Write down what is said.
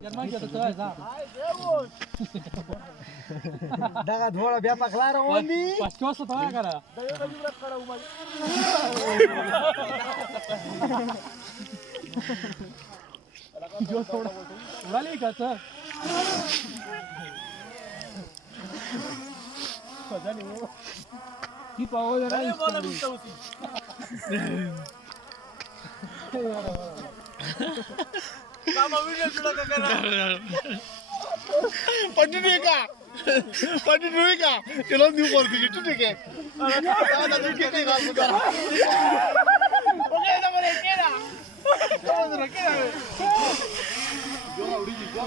Daga dhora biapa claro ondi. Pastoso toda cara. Yo थोड़ा उड़ा लेगा सर पता नहीं वो की पाओ जरा काम वीडियो सुना कर पटनी का चलो न्यू कर दीजिए ठीक है दादा जी के काम करा ओके ना मरे केरा तो केरा जो उड़ी जो